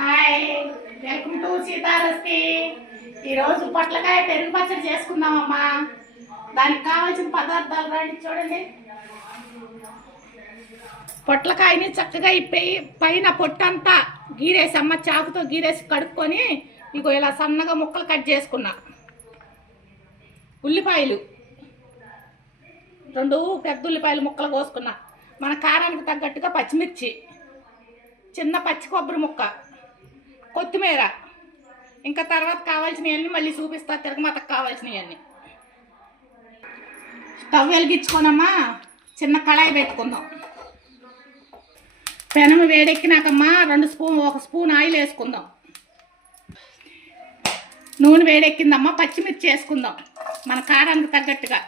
Hi, welcome to సీతారస్తి. ఈరోజు పొట్లకాయ పెరుగు పచ్చడి చేసుకుందామమ్మా. దానికి కావాల్సిన పదార్థాలు రండి చూడండి. పొట్లకాయని చక్కగా పైన పొట్టంతా గీరేసి అమ్మ చాకుతో గీరేసి కడుక్కొని ఇగో ఇలా సన్నగా ముక్కలు కట్ చేసుకున్నా. ఉల్లిపాయలు 2 పెద్ద ఉల్లిపాయలు ముక్కలు కోసుకున్నా. మన కారానికి తగ్గట్టుగా పచ్చిమిర్చి, చిన్న పచ్చి కొబ్బరి ముక్క, కొత్తిమీర, ఇంకా తర్వాత కావాల్సినవన్నీ మళ్ళీ చూపిస్తా. తిరగమాతకు కావాల్సినవన్నీ. స్టవ్ వెలిగించుకోనమ్మా, చిన్న కళాయి పెట్టుకుందాం. పెనము వేడెక్కినాకమ్మా 1 స్పూన్ ఆయిల్ వేసుకుందాం. నూనె వేడెక్కిందమ్మా, పచ్చిమిర్చి వేసుకుందాం మన కారానికి తగ్గట్టుగా.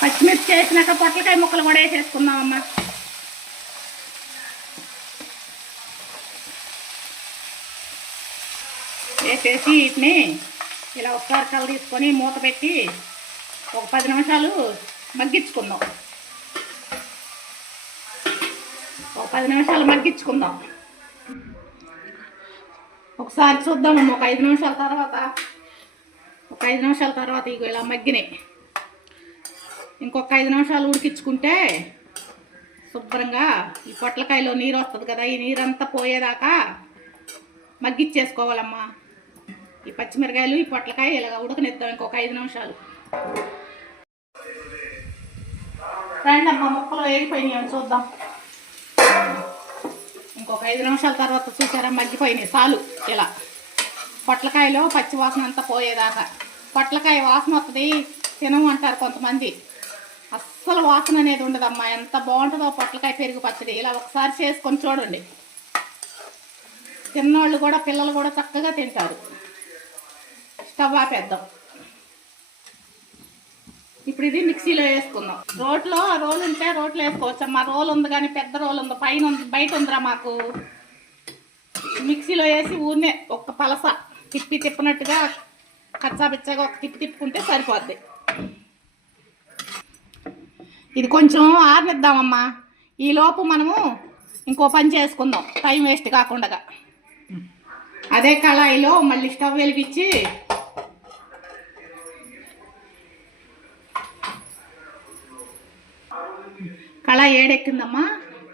పచ్చిమిర్చి వేసినాక పొట్లకాయ ముక్కలు కూడా వేసేసుకుందామమ్మా. వేసేసి వీటిని ఇలా ఒకసారి కల తీసుకొని మూత పెట్టి ఒక 10 నిమిషాలు మగ్గించుకుందాం. ఒక 10 నిమిషాలు మగ్గించుకుందాం. ఒకసారి చూద్దామమ్మా. ఒక 5 నిమిషాల తర్వాత ఇక ఇలా మగ్గినాయి. ఇంకొక 5 నిమిషాలు ఉడికించుకుంటే శుభ్రంగా ఈ పొట్లకాయలో నీరు వస్తుంది కదా, ఈ నీరంతా పోయేదాకా మగ్గిచ్చేసుకోవాలమ్మా. ఈ పచ్చిమిరకాయలు ఈ పొట్లకాయ ఇలా ఉడకనిద్దాం ఇంకొక 5 నిమిషాలు. రండి అమ్మ, ముక్కలు వేగిపోయినాయి చూద్దాం. ఇంకొక 5 నిమిషాల తర్వాత చూసారా మగ్గిపోయినాయి. చాలు ఇలా పొట్లకాయలో పచ్చి వాసన అంతా పోయేదాకా. పొట్లకాయ వాసన వస్తుంది తినమంటారు కొంతమంది, అస్సలు వాసన అనేది ఉండదమ్మా. ఎంత బాగుంటుందో పొట్లకాయ పెరుగు పచ్చడి. ఇలా ఒకసారి చేసుకొని చూడండి. తిన్నోళ్ళు కూడా, పిల్లలు కూడా చక్కగా తింటారు. స్టవ్ ఆపేద్దాం. ఇప్పుడు ఇది మిక్సీలో వేసుకుందాం. రోలు ఉంటే రోట్లో వేసుకోవచ్చమ్మా. రోలు ఉంది కానీ పెద్ద రోలు ఉంది, పైన ఉంది, బయట ఉందిరా మాకు. మిక్సీలో వేసి ఊరినే ఒక్క పలస తిప్పినట్టుగా కచ్చాపిచ్చగా ఒక తిప్పుకుంటే సరిపోద్ది. ఇది కొంచెం ఆరనిద్దామమ్మా. ఈలోపు మనము ఇంకో పని చేసుకుందాం, టైం వేస్ట్ కాకుండా. అదే కళాయిలో మళ్ళీ స్టవ్ వెలిగించి కళాయి ఏడెక్కిందమ్మా.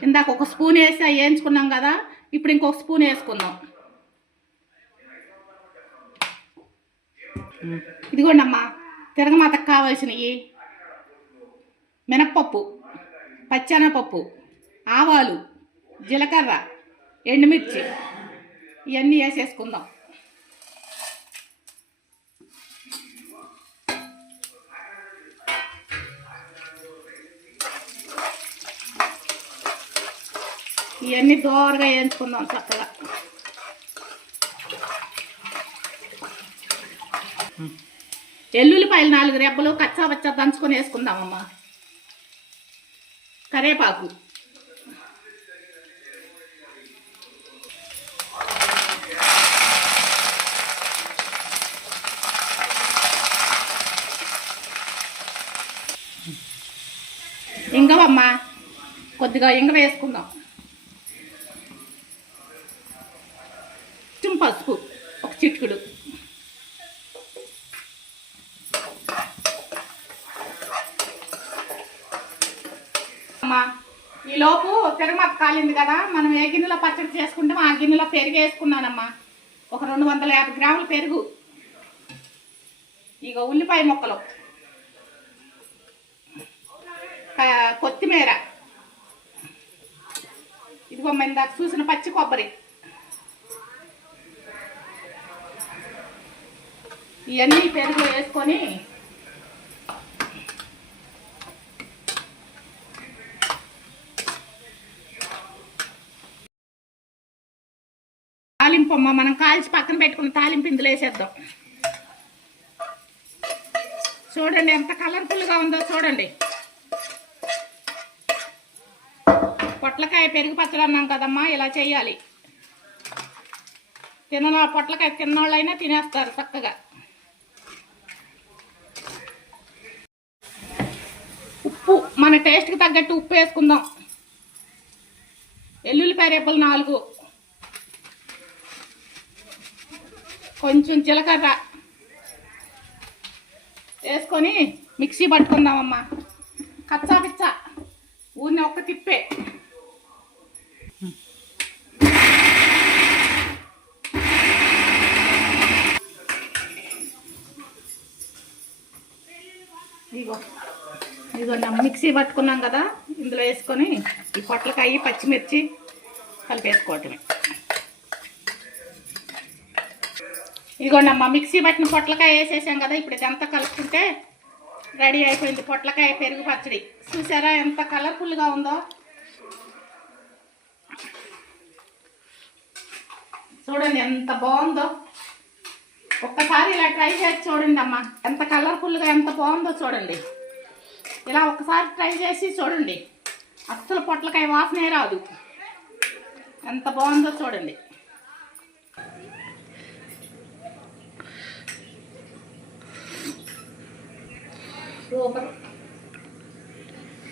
ఇందాక 1 స్పూన్ వేసి వేయించుకున్నాం కదా, ఇప్పుడు ఇంకొక స్పూన్ వేసుకుందాం. ఇదిగోండి అమ్మా, తిరగమాతకు కావాల్సినవి మినప్పప్పు, పచ్చెనపప్పు, ఆవాలు, జీలకర్ర, ఎండుమిర్చి ఇవన్నీ వేసేసుకుందాం. ఇవన్నీ దోరగా వేయించుకుందాం చక్కగా. ఎల్లుల్లిపాయలు 4 రెబ్బలు కచ్చాపచ్చా దంచుకొని వేసుకుందామమ్మా. కరేపాకు, ఇంగవమ్మా, కొద్దిగా ఇంగ వేసుకుందాం. పసుపు 1 చిటికెడు. అమ్మా, ఈలోపు తిరగమాత కాలింది కదా, మనం ఏ గిన్నెలో పచ్చడి చేసుకుంటాం ఆ గిన్నెలో పెరుగు వేసుకున్నానమ్మా. ఒక 250 గ్రాముల పెరుగు. ఇక ఉల్లిపాయ ముక్కలు, కొత్తిమీర, ఇదిగో ఇందాక చూసిన పచ్చి కొబ్బరి, ఇవన్నీ పెరుగు వేసుకొని తాలింపు అమ్మ, మనం కాల్చి పక్కన పెట్టుకున్న తాలింపు ఇందులో వేసేద్దాం. చూడండి ఎంత కలర్ఫుల్గా ఉందో చూడండి. పొట్లకాయ పెరుగు పచ్చడి అన్నాం కదమ్మా, ఇలా చేయాలి. పొట్లకాయ తిన్నోళ్ళైనా తినేస్తారు చక్కగా. ఉప్పు మన మన టేస్ట్కి తగ్గట్టు ఉప్పు వేసుకుందాం. ఎల్లుల్లిపాయ రెబ్బలు 4, కొంచెం జీలకర్ర వేసుకొని మిక్సీ పట్టుకుందామమ్మా. కచ్చా పిచ్చా ఊరిని ఒక్క తిప్పే. ఇదిగో మిక్సీ పట్టుకున్నాం కదా, ఇందులో వేసుకొని ఈ పొట్లకాయ పచ్చిమిర్చి కలిపేసుకోవటమే. ఇదిగోండమ్మా మిక్సీ పట్టిన పొట్లకాయ వేసేసాం కదా, ఇప్పుడు ఇదంతా కలుపుకుంటే రెడీ అయిపోయింది పొట్లకాయ పెరుగు పచ్చడి. చూసారా ఎంత కలర్ఫుల్గా ఉందో. చూడండి ఎంత బాగుందో. ఒక్కసారి ఇలా ట్రై చేసి చూడండి అమ్మా, ఎంత కలర్ఫుల్గా ఎంత బాగుందో చూడండి. ఇలా ఒక్కసారి ట్రై చేసి చూడండి, అస్సలు పొట్లకాయ వాసనే రాదు. ఎంత బాగుందో చూడండి. సూపర్.